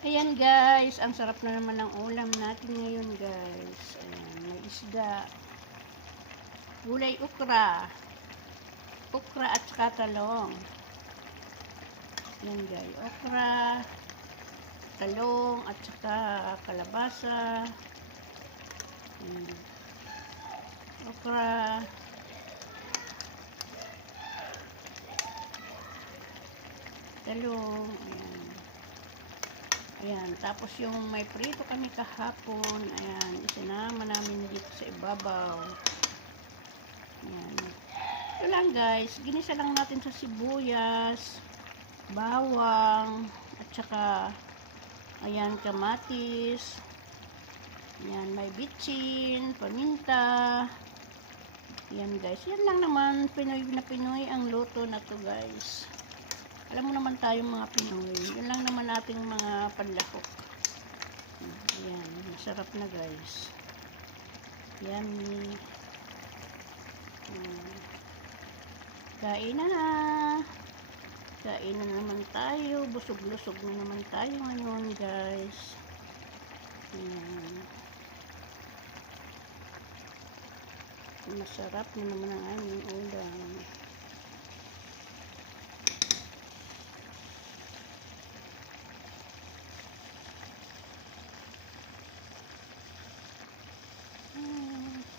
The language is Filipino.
Ayan guys, ang sarap na naman ng ulam natin ngayon guys. Ayan, may isda, gulay okra at saka talong. Ayan guys, okra, talong at saka kalabasa. Ayan. Okra, talong, ayan. Ayan, tapos yung may prito kami kahapon, ayan, isinama namin dito sa ibabaw. Ayan. Ito lang guys, ginisa lang natin sa sibuyas, bawang, at saka, ayan, kamatis. Ayan, may bitchin, paminta. Ayan guys, yan lang naman, Pinoy na Pinoy ang luto na to guys. Alam mo naman tayong mga Pinoy, yun lang naman ating mga panlahok. Ayan, masarap na guys. Yummy. Kain na. Kain na naman tayo. Busog-lusog na naman tayo ngayon guys. Ayan. Masarap na naman ang aming ulam.